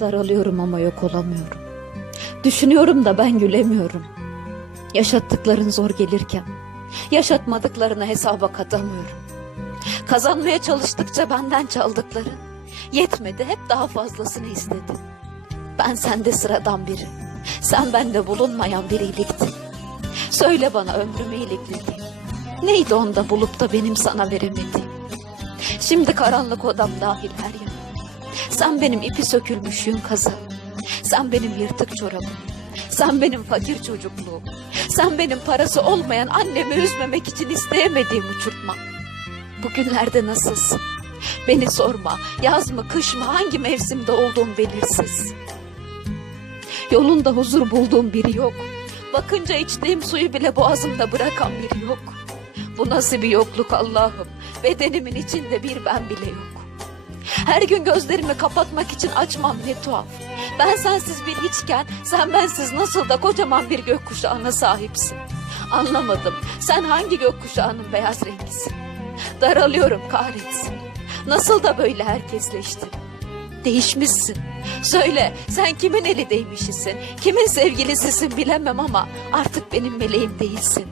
Daralıyorum ama yok olamıyorum. Düşünüyorum da ben gülemiyorum. Yaşattıkların zor gelirken yaşatmadıklarını hesaba katamıyorum. Kazanmaya çalıştıkça benden çaldıkların yetmedi hep daha fazlasını istedin. Ben sende sıradan biri. Sen bende bulunmayan bir iyiliktin. Söyle bana ömrümü iyiliklediğim. Neydi onda bulup da benim sana veremediğim? Şimdi karanlık odam dahil her yanım. Sen benim ipi sökülmüş yün kazağım. Sen benim yırtık çorabım. Sen benim fakir çocukluğum. Sen benim parası olmayan annemi üzmemek için isteyemediğim uçurtma. Bugünlerde nasılsın? Beni sorma. Yaz mı kış mı hangi mevsimde olduğum belirsiz. Yolunda huzur bulduğum biri yok. Bakınca içtiğim suyu bile boğazımda bırakan biri yok. Bu nasıl bir yokluk Allah'ım? Bedenimin içinde bir ben bile yok. Her gün gözlerimi kapatmak için açmam ne tuhaf. Ben sensiz bir hiçken sen bensiz nasıl da kocaman bir gökkuşağına sahipsin. Anlamadım. Sen hangi gökkuşağının beyaz rengisin? Daralıyorum kahretsin. Nasıl da böyle herkesleştin? Değişmişsin. Söyle sen kimin eli değmişisin? Kimin sevgilisisin bilemem ama artık benim meleğim değilsin.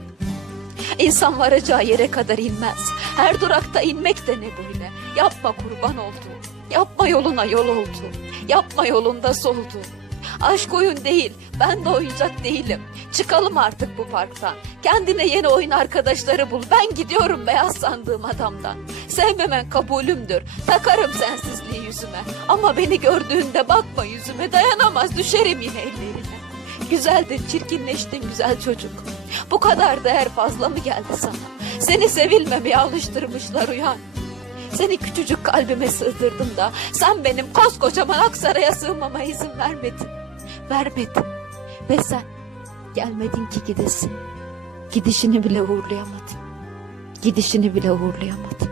İnsan varacağı yere kadar inmez. Her durakta inmek de ne böyle? Yapma kurban olduğum. Yapma yoluna yol olduğum. Yapma yolunda solduğum. Aşk oyun değil. Ben de oyuncak değilim. Çıkalım artık bu parktan. Kendine yeni oyun arkadaşları bul. Ben gidiyorum beyaz sandığım adamdan. Sevmemen kabulümdür. Takarım sensizliği yüzüme. Ama beni gördüğünde bakma yüzüme. Dayanamaz düşerim yine ellerine. Güzeldin, çirkinleştin güzel çocuk. Bu kadar değer fazla mı geldi sana? Seni sevilmemeye alıştırmışlar uyan. Seni küçücük kalbime sığdırdım da sen benim koskocaman Aksaray'a sığmama izin vermedin. Vermedin. Ve sen gelmedin ki gidesin. Gidişini bile uğurlayamadın. Gidişini bile uğurlayamadın.